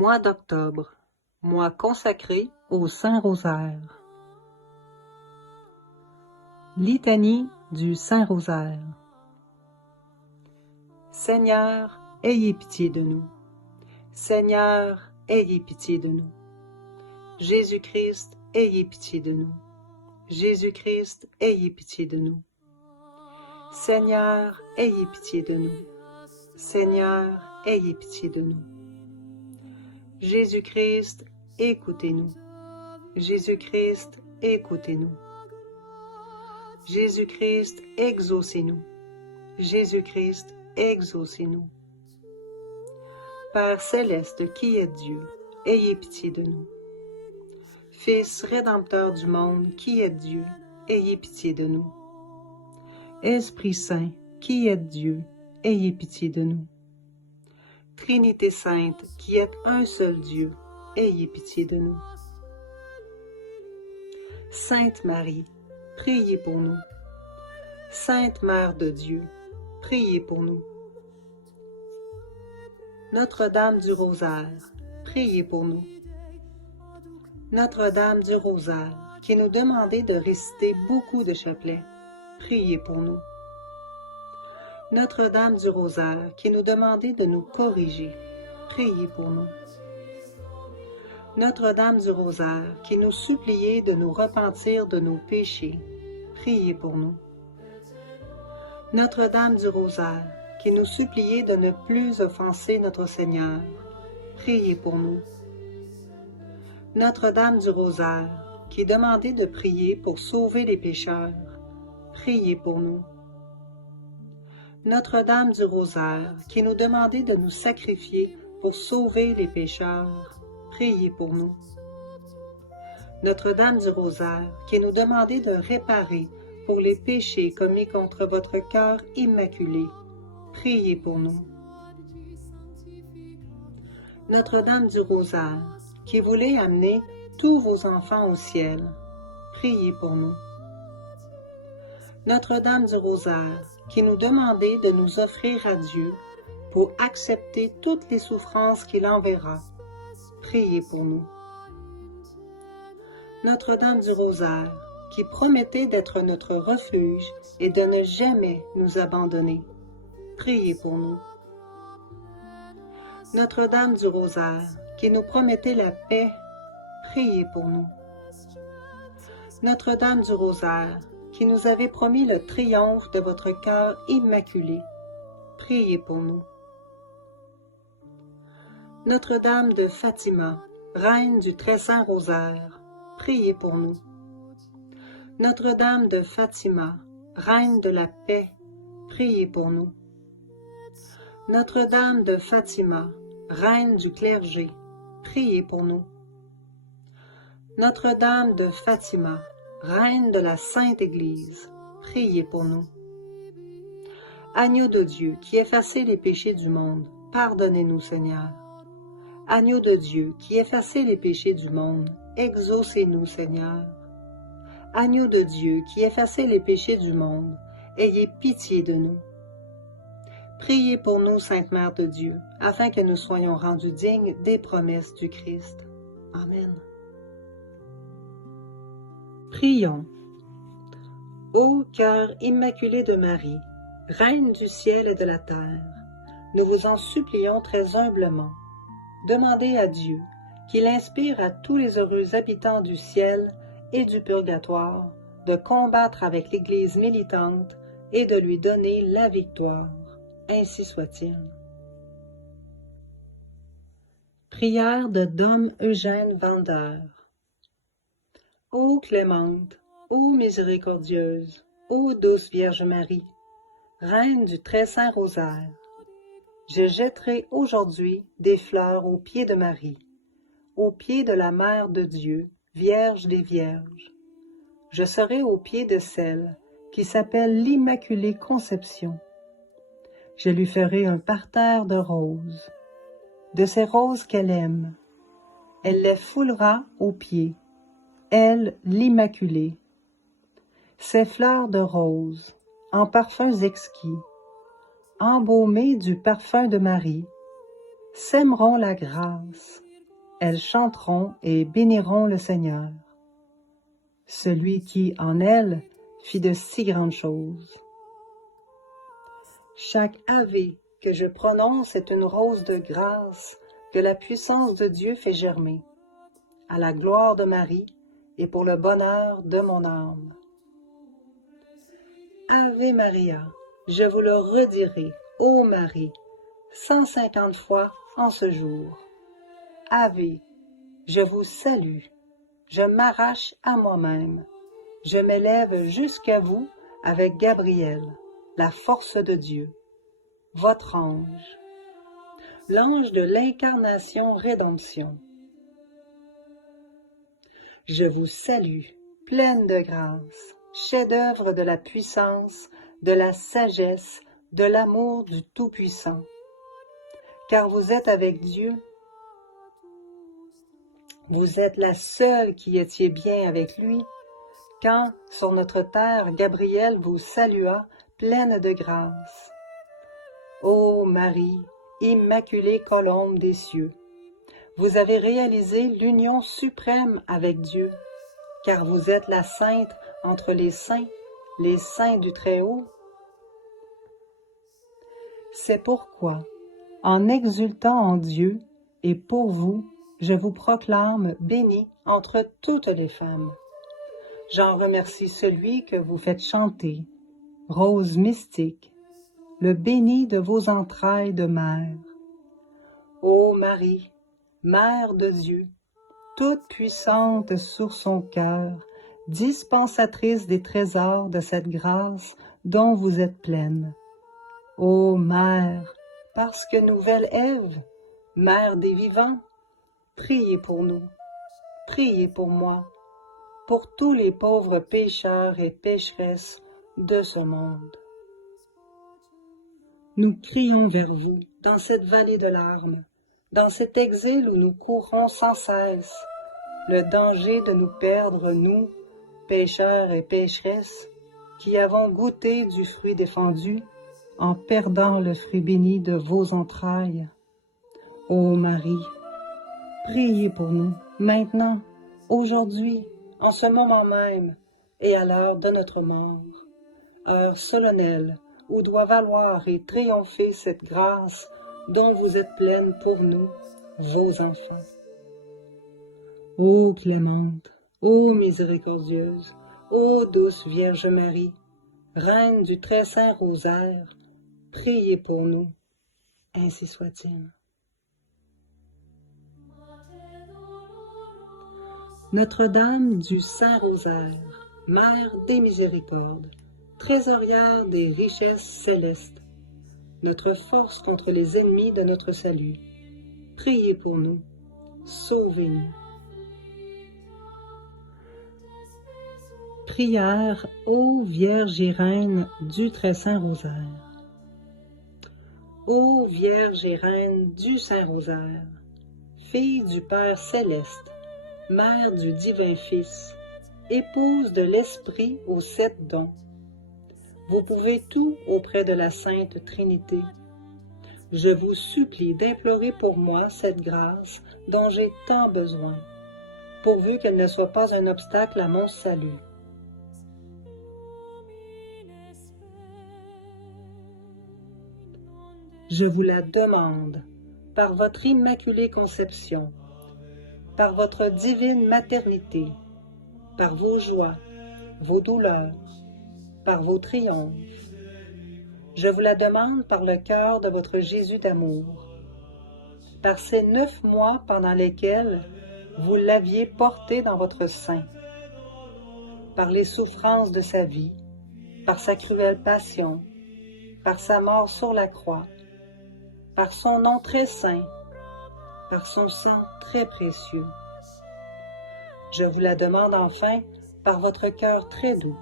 Mois d'octobre, mois consacré au Saint-Rosaire. Litanie du Saint-Rosaire. Seigneur, ayez pitié de nous. Seigneur, ayez pitié de nous. Jésus-Christ, ayez pitié de nous. Jésus-Christ, ayez pitié de nous. Seigneur, ayez pitié de nous. Seigneur, ayez pitié de nous. Jésus-Christ, écoutez-nous. Jésus-Christ, écoutez-nous. Jésus-Christ, exaucez-nous. Jésus-Christ, exaucez-nous. Père céleste qui est Dieu, ayez pitié de nous. Fils rédempteur du monde qui est Dieu, ayez pitié de nous. Esprit Saint qui est Dieu, ayez pitié de nous. Trinité sainte qui est un seul Dieu, ayez pitié de nous. Sainte Marie, priez pour nous. Sainte Mère de Dieu, priez pour nous. Notre-Dame du Rosaire, priez pour nous. Notre-Dame du Rosaire, qui nous demandait de réciter beaucoup de chapelets, priez pour nous. Notre-Dame du Rosaire, qui nous demandait de nous corriger, priez pour nous. Notre-Dame du Rosaire, qui nous suppliait de nous repentir de nos péchés, priez pour nous. Notre-Dame du Rosaire, qui nous suppliait de ne plus offenser notre Seigneur, priez pour nous. Notre-Dame du Rosaire, qui demandait de prier pour sauver les pécheurs, priez pour nous. Notre-Dame du Rosaire, qui nous demandait de nous sacrifier pour sauver les pécheurs, priez pour nous. Notre-Dame du Rosaire, qui nous demandait de réparer pour les péchés commis contre votre cœur immaculé, priez pour nous. Notre-Dame du Rosaire, qui voulait amener tous vos enfants au ciel, priez pour nous. Notre-Dame du Rosaire, qui nous demandait de nous offrir à Dieu pour accepter toutes les souffrances qu'il enverra, priez pour nous. Notre-Dame du Rosaire, qui promettait d'être notre refuge et de ne jamais nous abandonner, priez pour nous. Notre-Dame du Rosaire, qui nous promettait la paix, priez pour nous. Notre-Dame du Rosaire, qui nous avait promis le triomphe de votre cœur immaculé, priez pour nous. Notre-Dame de Fatima, Reine du Très Saint Rosaire, priez pour nous. Notre-Dame de Fatima, Reine de la paix, priez pour nous. Notre-Dame de Fatima, Reine du clergé, priez pour nous. Notre-Dame de Fatima, Reine de la Sainte Église, priez pour nous. Agneau de Dieu qui effacez les péchés du monde, pardonnez-nous Seigneur. Agneau de Dieu qui effacez les péchés du monde, exaucez-nous Seigneur. Agneau de Dieu qui effacez les péchés du monde, ayez pitié de nous. Priez pour nous, Sainte Mère de Dieu, afin que nous soyons rendus dignes des promesses du Christ. Amen. Prions. Ô cœur immaculé de Marie, Reine du ciel et de la terre, nous vous en supplions très humblement. Demandez à Dieu qu'il inspire à tous les heureux habitants du ciel et du purgatoire de combattre avec l'Église militante et de lui donner la victoire. Ainsi soit-il. Prière de Dom Eugène Vander. Ô clémente, ô miséricordieuse, ô douce Vierge Marie, Reine du Très Saint Rosaire, je jetterai aujourd'hui des fleurs aux pieds de Marie, aux pieds de la Mère de Dieu, Vierge des Vierges. Je serai aux pieds de celle qui s'appelle l'Immaculée Conception. Je lui ferai un parterre de roses, de ces roses qu'elle aime. Elle les foulera aux pieds, elle l'Immaculée. Ces fleurs de roses, en parfums exquis, embaumées du parfum de Marie, sèmeront la grâce, elles chanteront et béniront le Seigneur, celui qui, en elles, fit de si grandes choses. Chaque ave que je prononce est une rose de grâce que la puissance de Dieu fait germer, à la gloire de Marie et pour le bonheur de mon âme. Ave Maria, je vous le redirai, ô Marie, 150 fois en ce jour. Ave, je vous salue, je m'arrache à moi-même, je m'élève jusqu'à vous avec Gabriel, la force de Dieu, votre ange, l'ange de l'incarnation-rédemption. Je vous salue, pleine de grâce, chef-d'œuvre de la puissance, de la sagesse, de l'amour du Tout-Puissant, car vous êtes avec Dieu. Vous êtes la seule qui étiez bien avec lui, quand, sur notre terre, Gabriel vous salua, pleine de grâce. Ô Marie, immaculée colombe des cieux, vous avez réalisé l'union suprême avec Dieu, car vous êtes la sainte entre les saints du Très-Haut. C'est pourquoi, en exultant en Dieu, et pour vous, je vous proclame bénie entre toutes les femmes. J'en remercie celui que vous faites chanter, rose mystique, le béni de vos entrailles de mère. Ô Marie, Mère de Dieu, toute puissante sur son cœur, dispensatrice des trésors de cette grâce dont vous êtes pleine. Ô Mère, parce que nouvelle Ève, Mère des vivants, priez pour nous, priez pour moi, pour tous les pauvres pécheurs et pécheresses de ce monde. Nous crions vers vous dans cette vallée de larmes, dans cet exil où nous courons sans cesse, le danger de nous perdre, nous, pécheurs et pécheresses, qui avons goûté du fruit défendu, en perdant le fruit béni de vos entrailles. Ô Marie, priez pour nous, maintenant, aujourd'hui, en ce moment même, et à l'heure de notre mort, heure solennelle où doit valoir et triompher cette grâce dont vous êtes pleine pour nous, vos enfants. Ô clémente, ô miséricordieuse, ô douce Vierge Marie, Reine du très saint rosaire, priez pour nous, ainsi soit-il. Notre-Dame du Saint-Rosaire, Mère des miséricordes, trésorière des richesses célestes, notre force contre les ennemis de notre salut, priez pour nous, sauvez-nous. Prière ô Vierge et Reine du très saint rosaire. Ô Vierge et Reine du Saint-Rosaire, fille du Père céleste, Mère du divin Fils, épouse de l'Esprit aux 7 dons, vous pouvez tout auprès de la Sainte Trinité. Je vous supplie d'implorer pour moi cette grâce dont j'ai tant besoin, pourvu qu'elle ne soit pas un obstacle à mon salut. Je vous la demande, par votre immaculée conception, par votre divine maternité, par vos joies, vos douleurs, par vos triomphes. Je vous la demande par le cœur de votre Jésus d'amour, par ces 9 mois pendant lesquels vous l'aviez porté dans votre sein, par les souffrances de sa vie, par sa cruelle passion, par sa mort sur la croix, par son nom très saint, par son sang très précieux. Je vous la demande enfin par votre cœur très doux,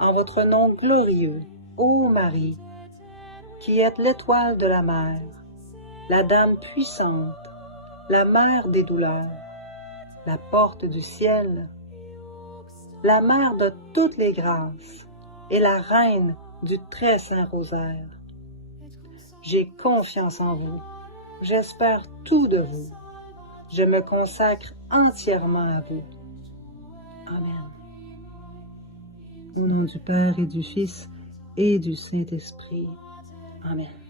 en votre nom glorieux, ô Marie, qui êtes l'étoile de la mer, la Dame puissante, la mère des douleurs, la porte du ciel, la mère de toutes les grâces et la reine du très saint rosaire. J'ai confiance en vous, j'espère tout de vous. Je me consacre entièrement à vous. Amen. Au nom du Père et du Fils et du Saint-Esprit. Amen.